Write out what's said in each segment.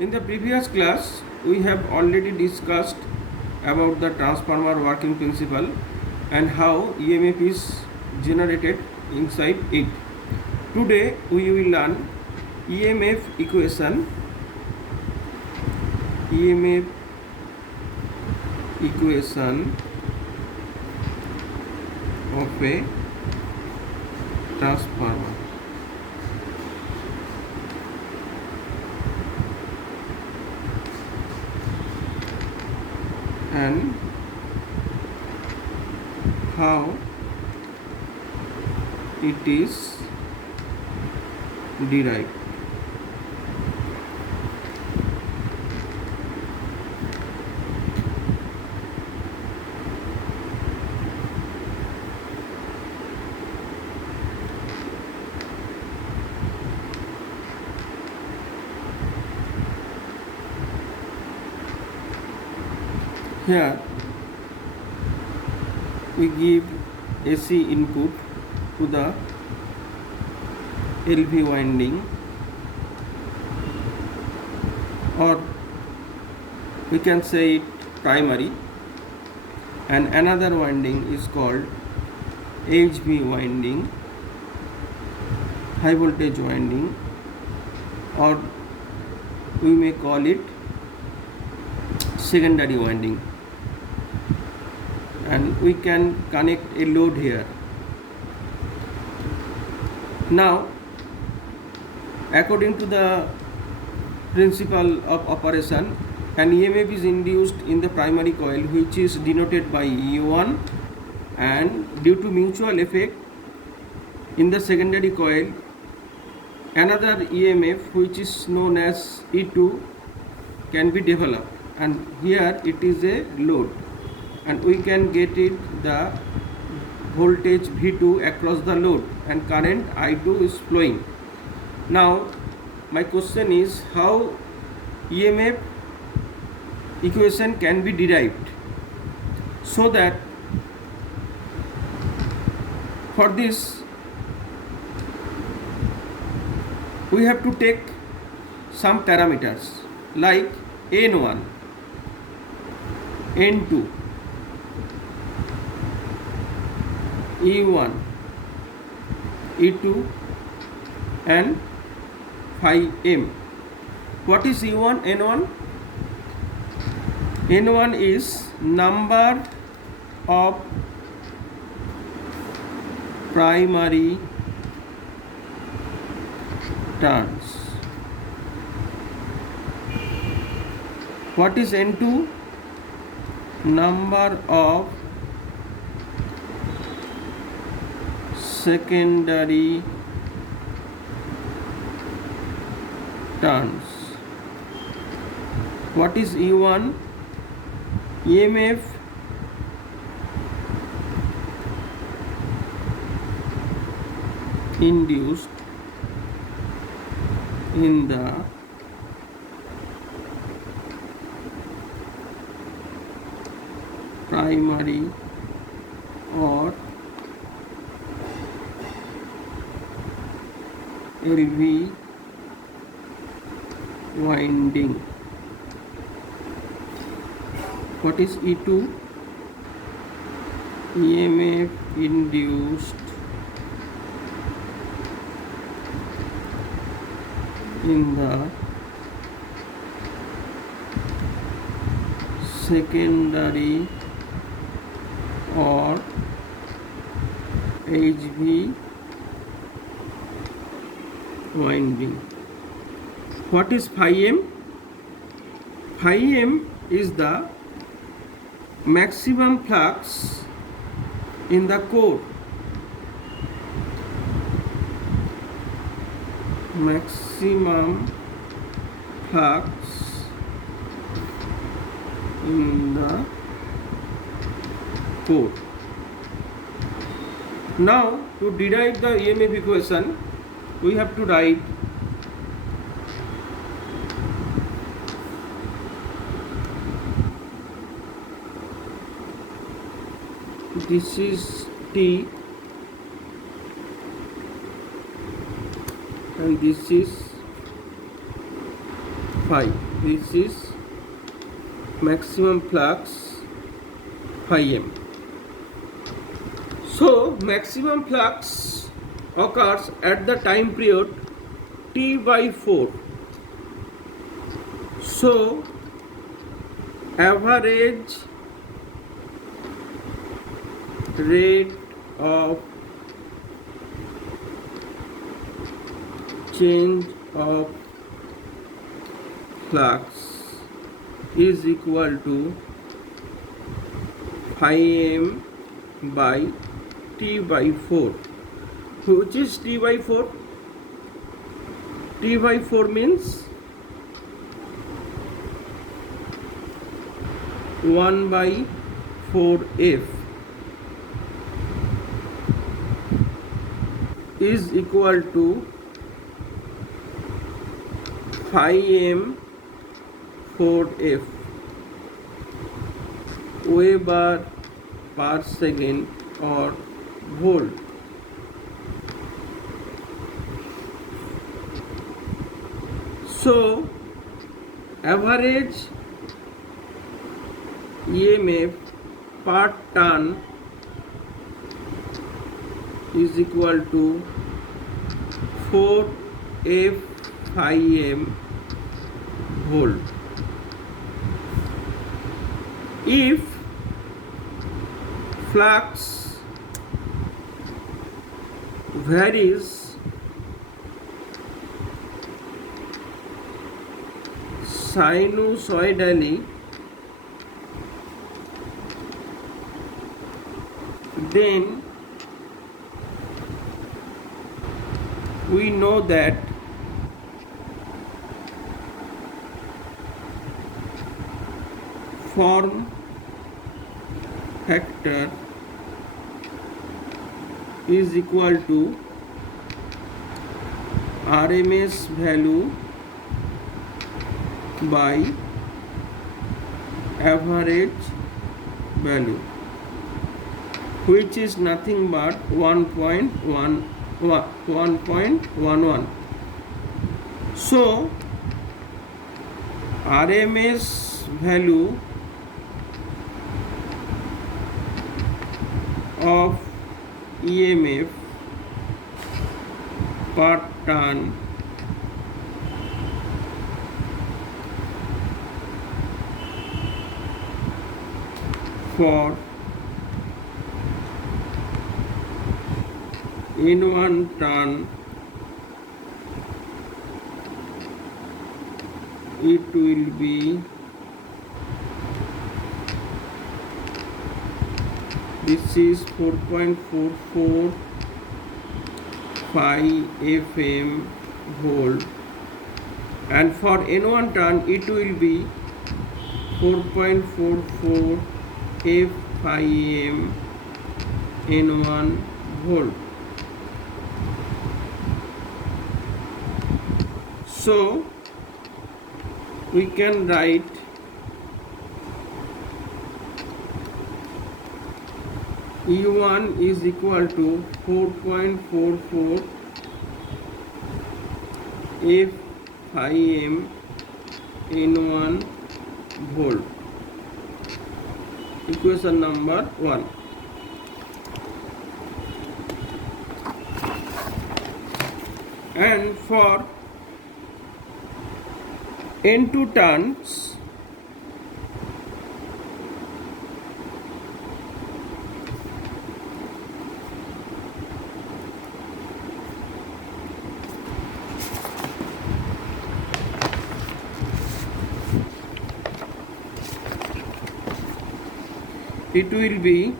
In the previous class, we have already discussed about the transformer working principle and how EMF is generated inside it. Today, we will learn EMF equation, EMF equation of a transformer. And how it is derived. Here we give AC input to the LV winding, or we can say it primary, and another winding is called HV winding, high voltage winding, or we may call it secondary winding, and we can connect a load here. Now, according to the principle of operation, an EMF is induced in the primary coil, which is denoted by E1, and due to mutual effect in the secondary coil, another EMF which is known as E2 can be developed, and here it is a load, and we can get it the voltage V2 across the load and current I2 is flowing. Now my question is how EMF equation can be derived. So that for this we have to take some parameters like N1, N2, E1, E2 and phi m. What is E1, N1? N1 is number of primary turns. What is N2? Number of secondary turns. What is E1? EMF induced in the primary or LV winding. What is E2? EMF induced in the secondary or HV winding. What is phi m? Phi m is the maximum flux in the core. Maximum flux in the core. Now, to derive the EMF equation, we have to write this is T and this is phi. This is maximum flux phi m. So maximum flux occurs at the time period t by 4. So average rate of change of flux is equal to phi m by t by 4. Which is t by 4? T by 4 means 1 by 4f is equal to phi m 4f Weber per second or volt. So average EMF per turn is equal to 4f phi m volt. If flux varies sinusoidally, then we know that form factor is equal to RMS value by average value, which is nothing but 1.11. So RMS value of EMF per turn for in one turn, it will be this is 4.44 phi FM volt, and for N1 turn it will be 4.44 f phi m N1 volt. So we can write E1 is equal to 4.44 f phi m N1 volt. Equation number 1. And for N2 turns, it will be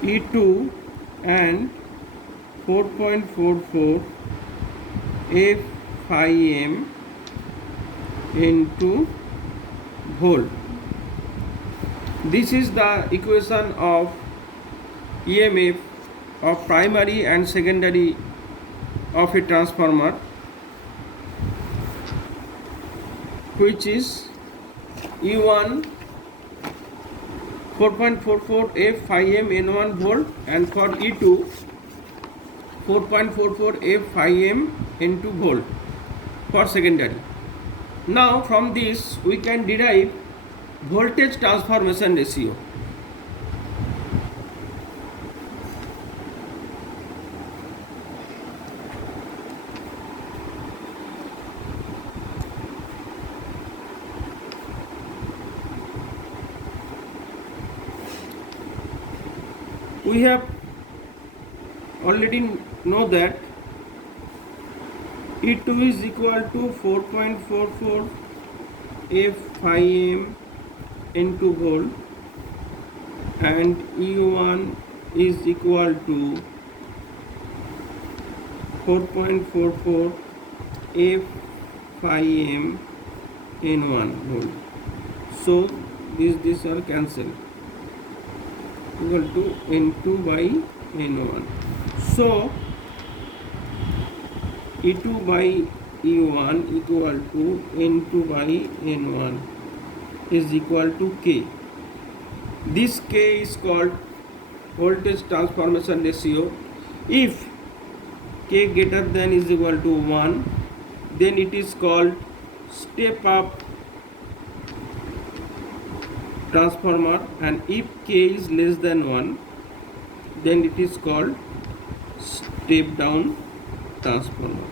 E2 and 4.44 f phi m into volt. This is the equation of EMF of primary and secondary of a transformer, which is E1 4.44 f phi m N1 volt, and for E2 4.44 f phi m into volt for secondary. Now from this we can derive voltage transformation ratio. We have already know that E2 is equal to 4.44 F phi m into volt, and E1 is equal to 4.44 F phi m N1 volt. So these are cancelled, equal to N2 by N1. So E2 by E1 equal to N2 by N1 is equal to K. This K is called voltage transformation ratio. If K greater than is equal to 1, then it is called step up transformer, and if K is less than 1, then it is called step down transformer.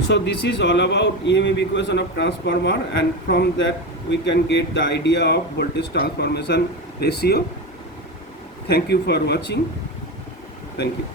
So this is all about EMF equation of transformer, and from that we can get the idea of voltage transformation ratio. Thank you for watching. Thank you.